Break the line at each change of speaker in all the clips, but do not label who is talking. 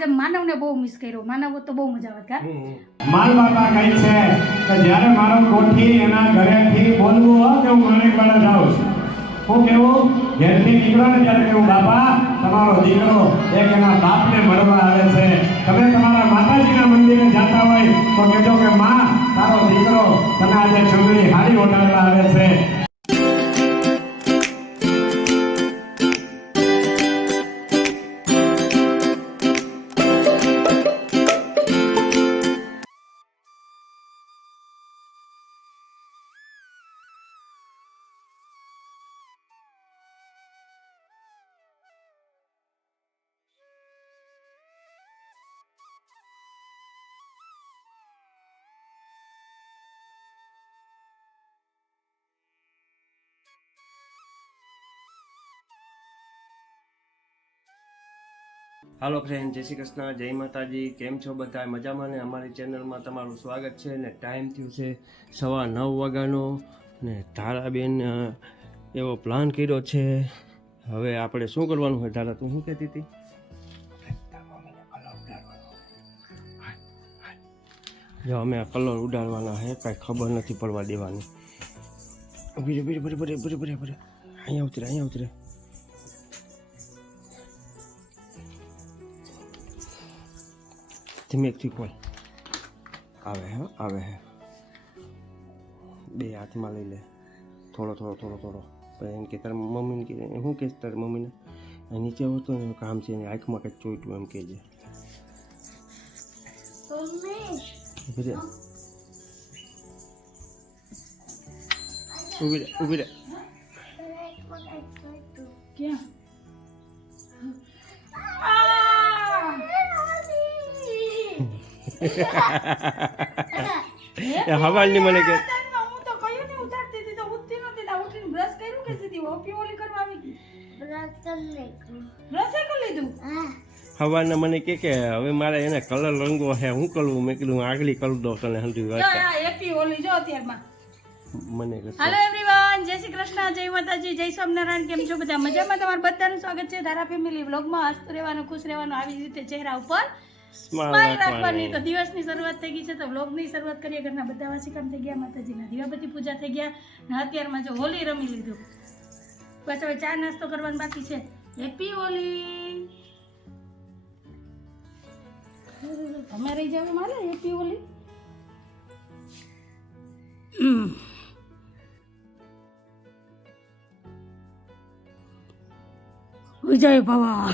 આજે માનવને બહુ મિસ કર્યો. માનવ તો બહુ મજા આવત કા?
માલ બાપા કહે છે કે જ્યારે મારો કોઠી એના ઘરેથી બોલવું હોય કે હું માણેકવાડા જાઉં છું. હું કેવું? ઘેરથી નીકળો ને ત્યારે કેવું બાપા તમારો દીકરો એક એના બાપને મળવા આવે છે. તમે તમારા માતાજીના મંદિરે જાતા હોય તો કહેજો કે માં તારો દીકરો તને આજે ચૂંટણી હારી ઓટાડવા આવે છે.
હાલો ફ્રેન્ડ જય શ્રી કૃષ્ણ જય માતાજી કેમ છો બધા? મજામાં ને? અમારી ચેનલમાં તમારું સ્વાગત છે ને ટાઈમ થયું છે સવા નવ વાગ્યાનો ને ધારાબેન એવો પ્લાન કર્યો છે. હવે આપણે શું કરવાનું હોય ધારા તું શું કહેતી હતી? જો અમે આ કલર ઉડાડવાના હે કાંઈ ખબર નથી પડવા દેવાની. બીજું રે ઊભી રે ઊભી રે ઊભી રે ઊભી રે ઊભી રે અહીંયા ઉતરે અહીંયા ઉતરે. ધીમેકથી ખોલ આવે હે આવે હે બે હાથમાં લઈ લે થોડો થોડો થોડો થોડો પછી એમ કે તાર મમ્મીને કે શું કહીશ તારી મમ્મીને નીચે હોતો ને કામ છે એની આંખમાં કંઈક ચોઈટું એમ કહેજે ઊભી રહે ઊભી રહે
ક્યાં બ્રશ કરી લીધું?
હવાના મને કે કે હવે મારે એને કલર રંગો હે હું કરવું મેં કીધું આગલી કલર દો તને હંધી
જો
વાત
એપી ઓલી જો અત્યારમાં.
મને કે
હાલો એવરીવન જય શ્રી કૃષ્ણ જય માતાજી જય સ્વામિનારાયણ. કેમ છો? બધા મજામાં? તમારું બધાનું સ્વાગત છે. ધારા ફેમિલી વ્લોગમાં હસતું રહેવાનું ખુશ રહેવાનું આવી રીતે ચહેરા ઉપર.
સ્માઈલ
સ્માઈલ રાખવાની.
રાખવાની.
તો દિવસની શરૂઆત થઈ ગઈ છે. તો વ્લોગની શરૂઆત કરીએ. ઘરના બધા વાસી કામ થઈ ગયા. માતાજીના દીવાબત્તી પૂજા થઈ ગયા. ને અત્યારમાં જો હોલી રમી લીધું. બસ હવે ચા નાસ્તો કરવાનો બાકી છે. હેપી હોલી તમે રહી જાવ મારે હેપી હોલી. વિજય ભવા.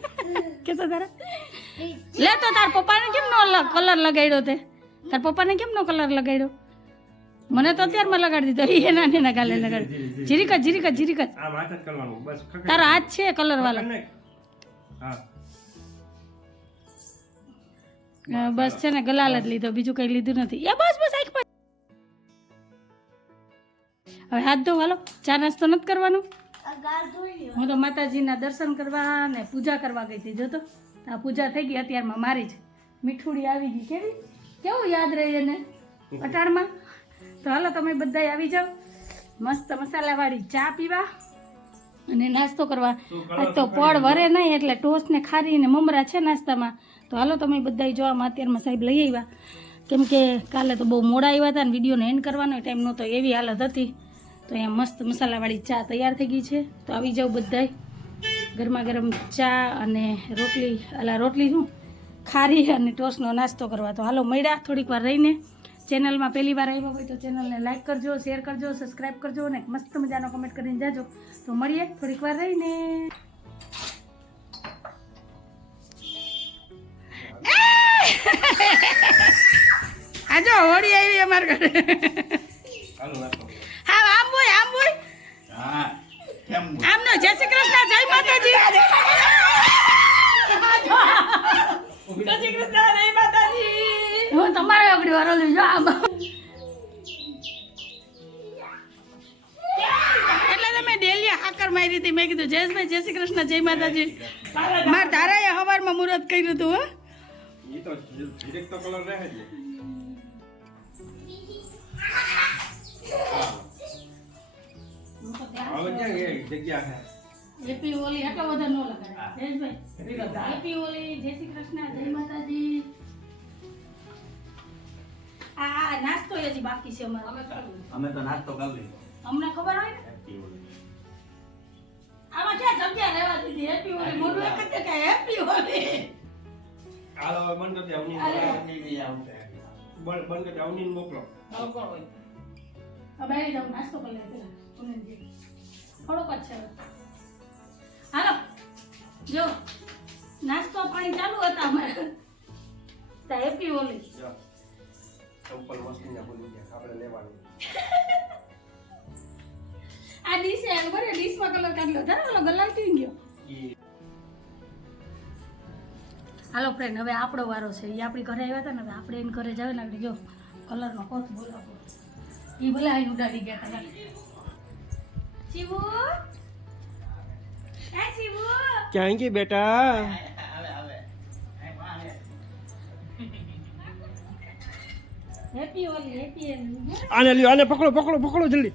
કેતો તારે? લે તો તાર પપ્પાને કેમ નો કલર લગાડ્યો તે? તાર પપ્પાને કેમ નો કલર લગાડ્યો? મને તો અત્યારમાં લગાડી દીધો. એ એના ને એના ગાલે લગાડી જીરીક જીરીકા જીરીક
જ
તારો હાથ છે કલર વાળા. બસ છે ને ગલાલ જ લીધો. બીજું કઈ લીધું નથી. એ બસ બસ આખ હવે હાથ ધો હાલો. ચા નાસ્તો નથી કરવાનું? હું તો માતાજીના દર્શન કરવા ને પૂજા કરવા ગઈ હતી જો તો આ પૂજા થઈ ગઈ અત્યારમાં મારી જ. મીઠુડી આવી ગઈ. કેવી? કેવું યાદ રહી એને? અટાણમાં? તો હાલો તમે બધા આવી જાઓ. મસ્ત મસાલાવાળી ચા પીવા અને નાસ્તો કરવા. આજ તો પડ વરે નહીં એટલે ટોસ ને ખારી ને મમરા છે નાસ્તામાં. તો હાલો તમે બધા જોવામાં અત્યારમાં સાહેબ લઈ આવ્યા. કેમ કે કાલે તો બહુ મોડા આવ્યા હતા ને વિડીયોને એન્ડ કરવાનો ટાઈમ નહોતો એવી હાલત હતી. તો અહીંયા મસ્ત મસાલાવાળી ચા તૈયાર થઈ ગઈ છે. તો આવી જાઓ બધાય. ગરમા ગરમ ચા અને રોટલી, અલા રોટલી શું? ખારી અને ટોસ્ટનો નાસ્તો કરવા. તો હાલો મળ્યા થોડીક વાર રહીને. ચેનલમાં પહેલી વાર આવ્યા હોય તો ચેનલને લાઇક કરજો, શેર કરજો સબસ્ક્રાઈબ કરજો અને મસ્ત મજાનો કમેન્ટ કરીને જાજો. તો મળીએ થોડીક વાર રહીને. આજો હોળી આવી અમારા ઘરે. માતાજી માર તારા હવારમાં મુહૂર્ત કર્યું હતું હો. ઓલી જય શ્રી કૃષ્ણ જય
માતાજી. આ નાસ્તો હજી બાકી
છે હમણાં ખબર હોય ને? રહેવા દીધી. હેપી હોલી એક જ હેપી હોલી
હાલો હવે બંધ કરી દે અવની
હાલો.
બંધ બંધ કરી મોકલો.
હવે આવી જાઉં નાસ્તો કરી લે પેલા. પુનમજી. થોડોક જ છે હાલો. જો નાસ્તો પાણી ચાલુ હતા અમારે. તો હેપી હોલી
ઉપર મસ્તી ના ભૂલી આપણે લેવાનું.
આ ડીશ એ બરે ડીશમાં કલર કાઢલો ધરો ઓલો ગલાલ થઈ ગયો. હાલો ફ્રેન્ડ હવે આપણો વારો છે. એ આપણી ઘરે આવ્યા હતા ને હવે આપણે એને ઘરે જાવ ને આપણે જો કલરનો કોથ બોલાવો એ ભલે અહીં ઉડાડી ગયા હતા. શિવુ એ શિવુ
ક્યાં ગઈ બેટા?
હેપી હોલી હેપી
આને લ્યો આને પકડો પકડો પકડો જલ્દી.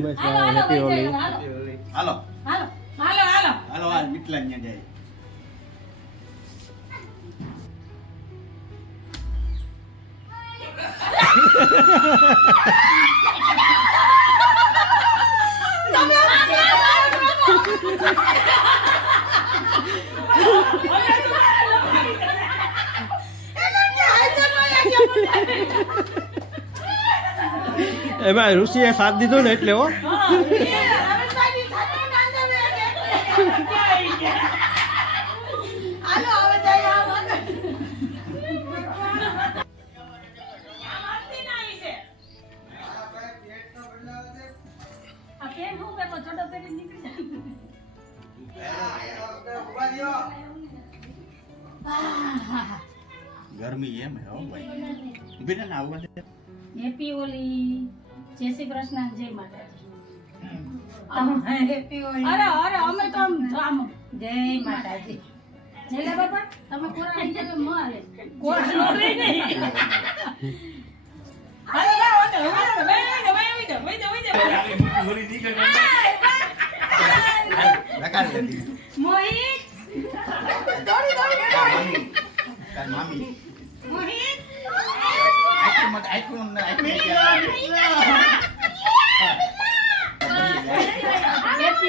રમેશ
હાલો હાલો
હેપી હોલી.
હાલો.
હાલો.
હાલો. હાલો હાલો
હાલો. મીટલા ને જાય.
એમાં ઋષિએ સાથ દીધો ને એટલે હો.
ગરમી એમ હે ભાઈ. બિના આવવા દે
હેપી હોલી. જય શ્રી કૃષ્ણ અને જય માતાજી અરે અરે અમે તો આમ આમ
જય માતાજી
જેલે બાપા તમે કોરા અહીં જાવ ન હાલે કોરા નો રે નહીં હાલો જાઓ અંદર હવે હવે હવે હવે
લગાડી લેતી
મોહિત દોડી દોડી
મામી તાર મામી
મોહિત
આઈસ્ક્રીમ મત આઈસ્ક્રીમ ને આઈસ્ક્રીમ
હેપી હોલી
હજી આ બાકી છે. બાર જેટલા
હાલો હું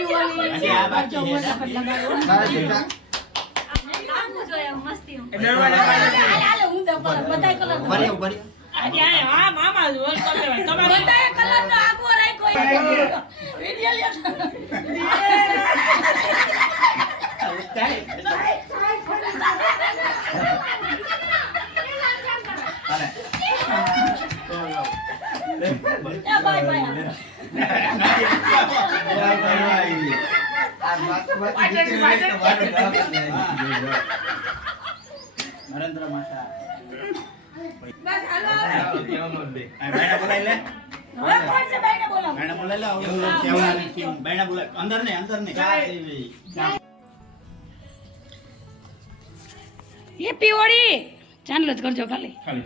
દઉં કલર બધાય કલર નો આગવો રાખ્યો વિડિયો લ્યો.
હાલે.
એ બાય બાય
આ બાકી બાકી જીતી રહે તો મારો જવાબ જ નહીં. નરેન્દ્ર માતા
બસ હાલો
બેડા બોલાવી લે અંદર અંદર
હોળી ચાંદલો જ કરજો ખાલી
ખાલી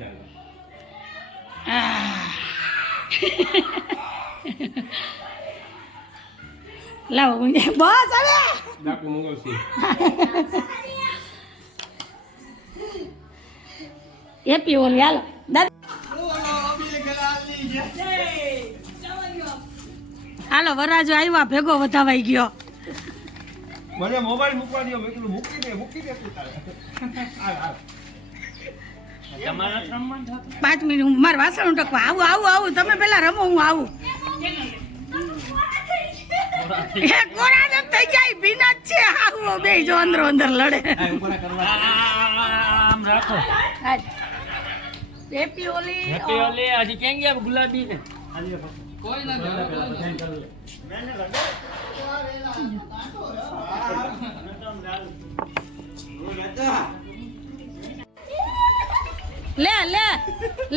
આહ. લાવો ગુંજે બસ હવે.
ડાકુ મંગળસિંહ
હેપી હોળી હાલો. હાલો વરાજો આવ્યા ભેગો વધાવાઈ ગયો.
મને મોબાઈલ મૂકવા દો મેં કીધું મૂકી દે મૂકી દે તું તારે.
પાંચ મિનિટ હું મારે વાસણ ટકવા આવું આવું આવું તમે પેલા રમો હું આવું. એ કોરા ન થઈ જાય ભીના છે. હાવો બે જો અંદર અંદર લડે.
આમ રાખો.
હેપી ઓલી
હેપી ઓલી હજી કેમ ગયા ગુલાબી? ને
લે લે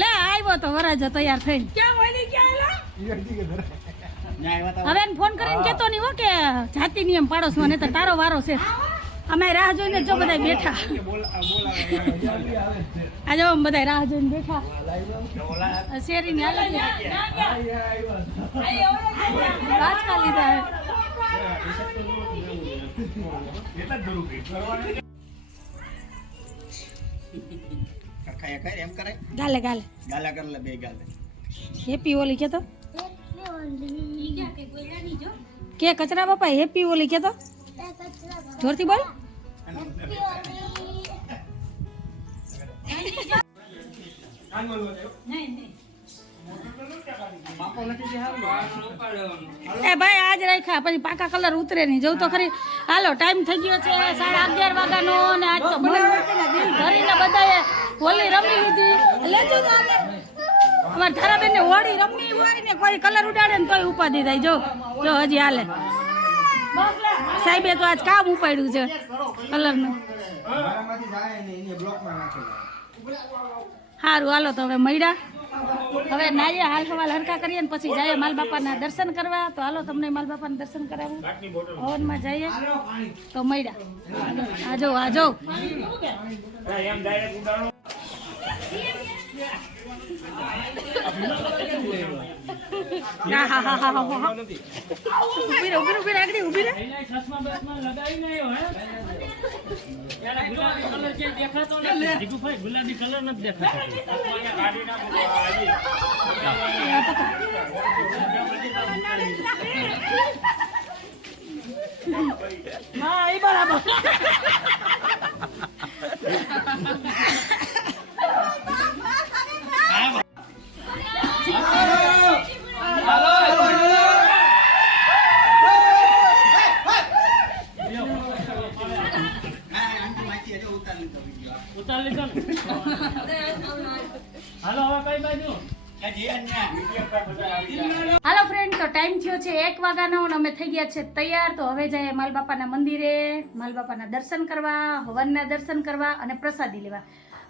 લે આવ્યો તો વરાજો તૈયાર થઈને. ક્યાં હોય
ન્યાય વાતા
હવે ફોન કરીને કેતો નહીં હો કે જાતિ નિયમ પાડોશમાં નહીં તો તારો વારો છે. અમે રાહ જોઈને જો બધા બેઠા. આજે બધા રાહ જોઈને બેઠા. શેરીની હાલત રાજકા લીધા હે.
કખાયા કરે એમ કરે?
ગાલે ગાલે.
ગાલા કર બે ગાલે.
હેપી ઓલી કેતો? કે કચરા બાપા હેપી ઓલી કેતો જોરથી બોલ. એ ભાઈ, આજ રાખ્યા, પછી પાકા કલર ઉતરે નહીં. જવું તો ખરી. હાલો ટાઈમ થઈ ગયો છે સાડા અગિયાર વાગ્યાનો ને આજ તો ભરીને બધાએ હોલી રમી લીધી. લેજો તો અમારે ધારાબેન ને હોળી રમવી હોય ને કોઈ કલર ઉડાડે ને તોય ઉપાધિ થાય. જો જો હજી હાલે. સાહેબે તો આજ કામ ઉપાડ્યું છે કલરનું સારું હાલો તો હવે મળ્યા. હવે નાઈએ હાલ હવાલ હરકા કરીએ ને પછી જઈએ માલ બાપાના દર્શન કરવા. તો હાલો તમને માલ બાપાના દર્શન કરાવું. હવનમાં જઈએ. તો મળ્યા. આજો આજો ઊભી રે ઊભી રે આગળ બરાબર.
ઉતાર લીધો
હાલો હવે કઈ બાજુ
હાલો ફ્રેન્ડ તો ટાઈમ થયો છે એક વાગ્યાનો અને અમે થઈ ગયા છે તૈયાર. તો હવે જઈએ માલબાપાના મંદિરે, માલબાપાના દર્શન કરવા, હવનના દર્શન કરવા અને પ્રસાદી લેવા.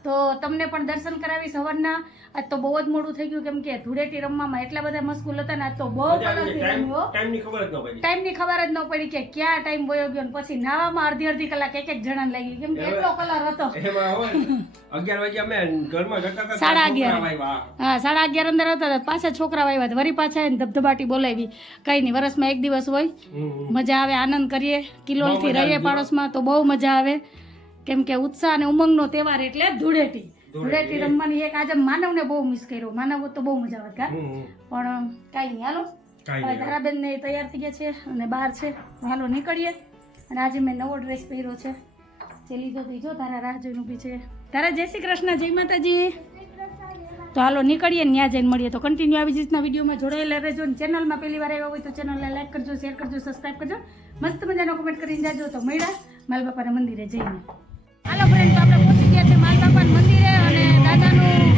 તો તમને પણ દર્શન કરાવીશ સવારના આજ તો બહુ જ મોડું થઈ ગયું કેમ કે ધૂળેટી રમવામાં એટલા બધા મસ્કુલ હતા ને આજ તો બહુ
ટાઈમની ખબર જ ન પડી.
ટાઈમની ખબર જ ન પડી કે ક્યાં ટાઈમ વયો ગયો ને પછી નાવામાં અડધી અડધી કલાક એક એક જણા લાગી કેમ કે એટલો કલર હતો.
અગિયાર વાગે અમે ઘરમાં જતા
સાડા અગિયાર. હા સાડા અગિયાર અંદર હતા પાછા છોકરા આવ્યા વરી પાછા એને ધબધબાટી બોલાવી. કઈ નહીં વરસમાં એક દિવસ હોય. મજા આવે આનંદ કરીએ. કિલોલથી રહીએ પાડોશમાં તો બહુ મજા આવે. કેમ કે ઉત્સાહ અને ઉમંગનો તહેવાર એટલે ધૂળેટી. ધૂળેટી. રમવાની એક આજે માનવને બહુ મિસ કર્યો. માનવ તો બહુ મજા આવત. પણ કાંઈ નહીં. હાલો. હવે
નહીં.
ને તૈયાર થઈ ગયા છે અને બહાર છે. હાલો નીકળીએ. અને આજે મેં નવો ડ્રેસ પહેર્યો છે. જે લીધો તો જો તારા રાહ જોઈને ઊભી છે. તારા જય શ્રી કૃષ્ણ જય માતાજી. તો હાલો નીકળીએ ને ત્યાં જઈને મળીએ. તો કન્ટિન્યુ આવી જ રીતના વિડીયોમાં જોડાયેલા રહેજો અને ચેનલમાં પહેલી વાર આવ્યા હોય તો ચેનલને લાઈક કરજો શેર કરજો સબસ્ક્રાઈબ કરજો. મસ્ત મજાનો કમેન્ટ કરીને જાજો. તો મળ્યા. માલબાપાના મંદિરે જઈને. હાલો ફ્રેન્ડ તો આપણે પહોંચી ગયા છે માલબાપાના મંદિરે અને દાદાનું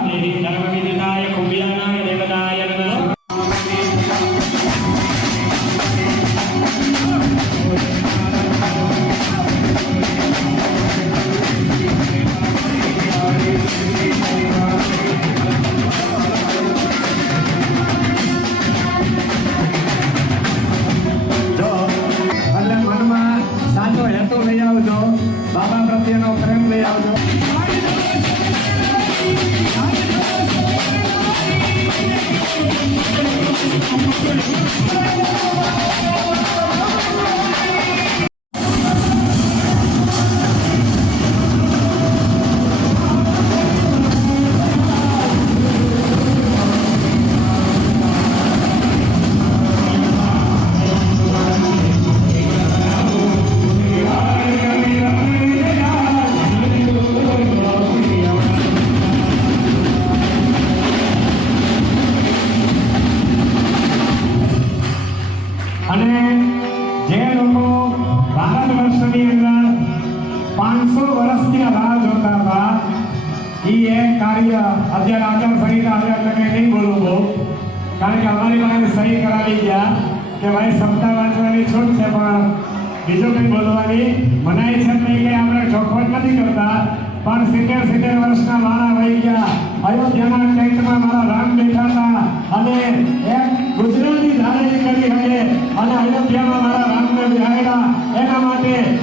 માટે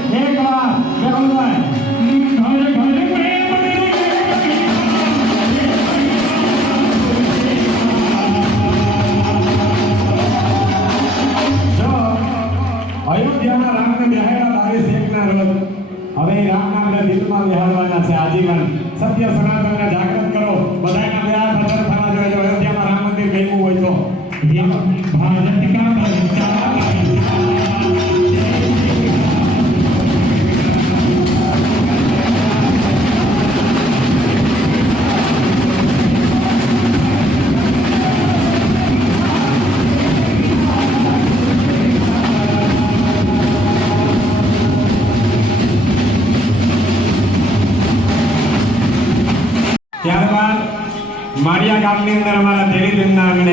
માળિયા ગામની અંદર અમારા દેવી દેવના આંગણે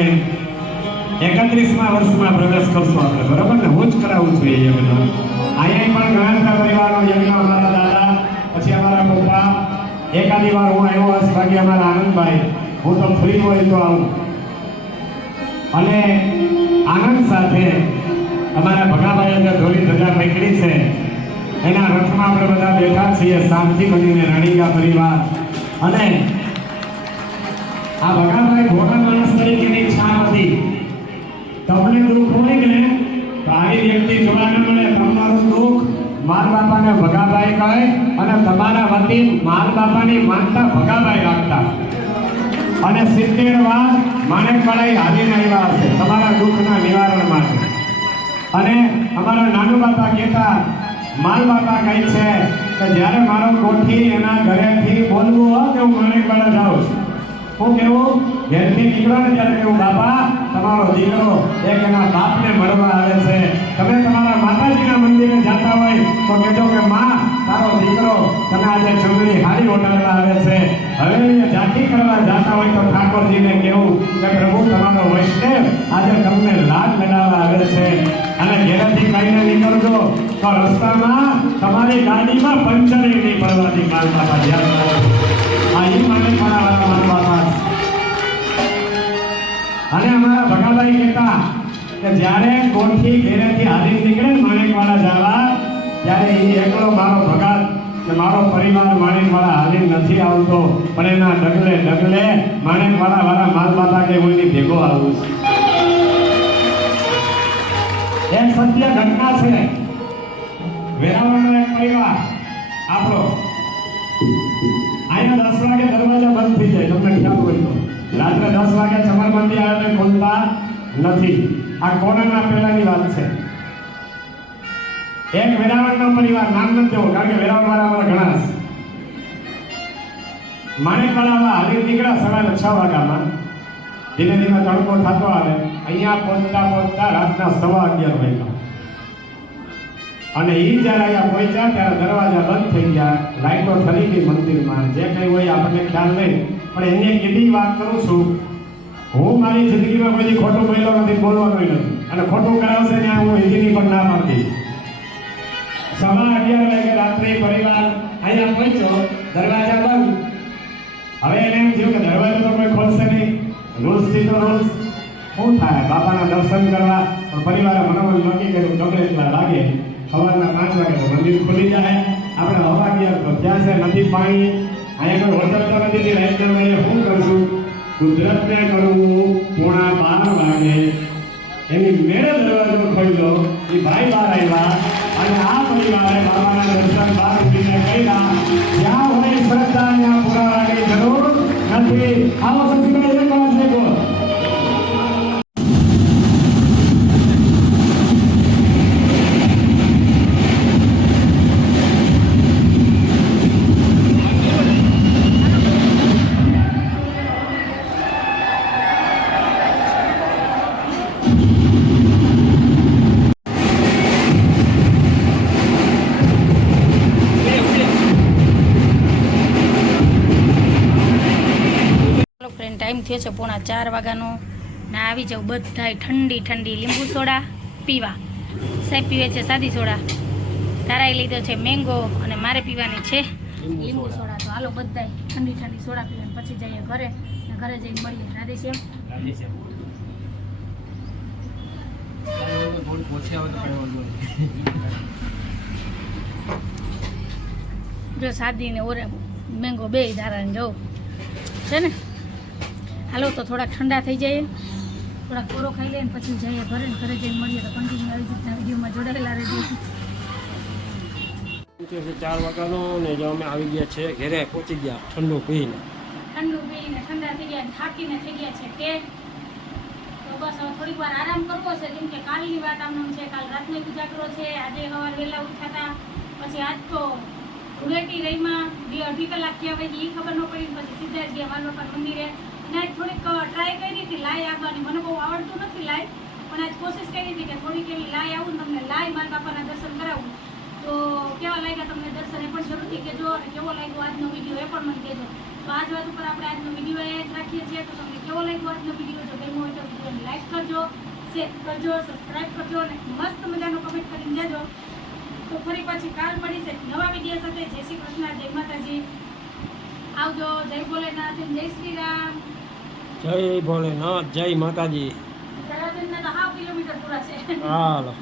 એકત્રીસમા વર્ષમાં પ્રવેશ કરશું આપણે. બરાબર ને? હું જ કરાવું છું એ યજ્ઞ. અહીંયા પણ ઘણા બધા પરિવારનો યજ્ઞ અમારા દાદા, પછી અમારા પપ્પા. એકાદી વાર હું આવ્યો હશ બાકી અમારા આનંદભાઈ. હું તો ફ્રી હોય તો આવું. અને આનંદ સાથે અમારા ભગાભાઈએ જે ધોરી ધજા પકડી છે. એના રથમાં આપણે બધા બેઠા છીએ, શાંતિ બનીને રણીગા પરિવાર. અને આ ભગાભાઈ ભોળા માણસ તરીકેની ઈચ્છા હતી તમને દુઃખ હોય ને, તો વ્યક્તિ જોવા ન મળે. તમારું દુઃખ માર બાપાને ભગાભાઈ કહે અને તમારા વતી માર બાપાની માનતા ભગાભાઈ રાખતા. અને સિત્તેર વાર કળાઈ આજેના આવ્યા હશે તમારા દુઃખના નિવારણ માટે. અને અમારા નાનુ બાપા કહેતા માલ બાપા કહે છે કે જ્યારે મારો કોઠી એના ઘરેથી બોલવું હોય તો હું માણેકવાળા જાઉં છું હું કેવું ઘેરથી નીકળો ને ત્યારે કેવું બાપા, તમારો દીકરો એક એના બાપને મળવા આવે છે. તમે તમારા માતાજીના મંદિરે જતા હોય તો કહેજો કે, માં, તારો દીકરો તને આજે ચૂંટણી હારી ઓટાડવા આવે છે. હવેલીએ ઝાંખી કરવા જતા હોય તો ઠાકોરજીને કેવું કે, પ્રભુ, તમારો વૈષ્ણવ આજે તમને લાડ લગાવવા આવે છે. અને ઘેરેથી કહીને નીકળજો તો રસ્તામાં તમારી ગાડીમાં પંચર નહીં પડવાથી કાલ બાપા ધ્યાન રાખો. આ એ મને માનવા પાસ. અને અમારા ભગાભાઈ કહેતા કે જ્યારે કોઠી ઘેરેથી હારી નીકળે માણેકવાળા જવા, ત્યારે એ એકલો મારો ભગાત કે મારો પરિવાર માણેકવાળા હાલી નથી આવતો, પણ એના ડગલે ડગલે માણેકવાળા વાળા માલ બાપા કે કોઈની ભેગો આવું છું. એક સત્ય ઘટના છે. વેરાવળનો પરિવાર, આપણો. અહીંયા દસ વાગે દરવાજા બંધ થઈ જાય, તમને ખ્યાલ હોય તો. રાત્રે દસ વાગે ચમરબંધી આવે ખોલતા નથી. આ કોરોના પહેલાની વાત છે. એક વેરાવળનો પરિવાર, નામ નથી દેવું, કારણ કે વેરાવળ વાળા અમારા ઘણા છે માણેકવાડામાં હાલી નીકળ્યા સવારે છ વાગ્યામાં. ધીમે ધીમે તડકો થતો આવે. અહીંયા પહોંચતા પહોંચતા રાતના સવા અગિયાર વાગ્યા. અને એ જ્યારે અહીંયા પહોંચ્યા ત્યારે દરવાજા બંધ થઈ ગયા. લાઈટો ઠરી ગઈ મંદિરમાં. જે કંઈ હોય આપણને ખ્યાલ નહીં. પણ એને એવી વાત કરું છું. હું મારી જિંદગીમાં કોઈ ખોટું બોલ્યો નથી બોલવાનો નથી. અને ખોટું કરાવશે ને હું હિન્દીની પણ ના પાડી સવા અગિયાર વાગે રાત્રે પરિવાર અહીંયા પહોંચ્યો. દરવાજા બંધ. હવે એને એમ થયું કે દરવાજો તો કોઈ ખોલશે નહીં. રૂલ્સથી તો રૂલ્સ શું થાય? બાપાના દર્શન કરવા. પણ પરિવારે મનોમન નક્કી કર્યું. ગમે લાગે. સવારના પાંચ વાગે તો મંદિર ખુલી જાય. આપણે હવા ગયા ત્યાં છે, નથી પાણી. અહીંયા કોઈ હોટલ તો નથી લાઈટ ના મળે શું કરશું? કુદરતને કરવું પોણા બાર વાગે. એની મેળે દરવાજો ખોલ્યો એ ભાઈ બહાર આવ્યા. અને આ પરિવારે બાબાના દર્શન બહાર ઉઠીને કહ્યા જ્યાં હોય શ્રદ્ધા ત્યાં પુરાવાની જરૂર નથી. આવો સચિભાઈ
પોણા ચાર વાગ્યાનો ને આવી જાઉં બધાય ઠંડી ઠંડી લીંબુ સોડા પીવા. સાહેબ પીવે છે સાદી સોડા. તારાએ લીધો છે મેંગો અને મારે પીવાની છે લીંબુ સોડા. તો હાલો બધાય ઠંડી ઠંડી સોડા પીવે પછી જઈએ ઘરે. ઘરે જઈને મળીએ. રાધે છે જો સાદી ને ઓરે મેંગો બે ધારાને જવું છે ને? હાલો તો થોડાક ઠંડા થઈ જાય થોડાક કોરો ખાઈ લઈએ પછી જઈએ ઘરે ઘરે જઈને મળીએ તો કન્ટિન્યુ આવી રીતના વિડીયોમાં જોડાયેલા રહેજો
ચાર વાગ્યાનો ને જો અમે આવી ગયા છે ઘરે પહોંચી ગયા ઠંડુ પીને.
ઠંડુ પીને ઠંડા થઈ ગયા થાકીને થઈ ગયા છે કે તો બસ હવે થોડીક વાર આરામ કરવો છે કેમ કે કાલની વાત આમનું છે કાલ રાતનો ઉજાગરો છે આજે સવાર વહેલા ઉઠ્યા હતા પછી આજ તો ધૂળેટી રહીમાં બે અઢી કલાક થયા પછી એ ખબર ન પડી પછી સીધા જ ગયા માલબાપા મંદિરે. અને આજ થોડીક ટ્રાય કરી હતી લાઈ આવવાની. મને બહુ આવડતું નથી લાઈ, પણ આજ કોશિશ કરી હતી કે થોડીક એવી લાઈ આવું તમને લાઈ માલબાપાના દર્શન કરાવું. તો કેવા લાગ્યા તમને દર્શન? એ પણ જરૂરથી કહેજો અને કેવો લાગ્યો આજનો વીડિયો એ પણ મને કહેજો. તો આજ વાત ઉપર આપણે આજનો વીડિયો એ જ રાખીએ છીએ. તો તમને કેવો લાગ્યો આજનો વીડિયો? જો ગમ્યો હોય તો વિડીયોને લાઈક કરજો શેર કરજો સબસ્ક્રાઈબ કરજો અને મસ્ત મજાનો કમેન્ટ કરીને જજો. તો ફરી પાછી કાલ મળીશ નવા વીડિયો સાથે. જય શ્રી કૃષ્ણ, જય માતાજી. આવજો. જય ભોલેનાથ જય શ્રી રામ.
જય ભોલેનાથ જય માતાજી. હાલો.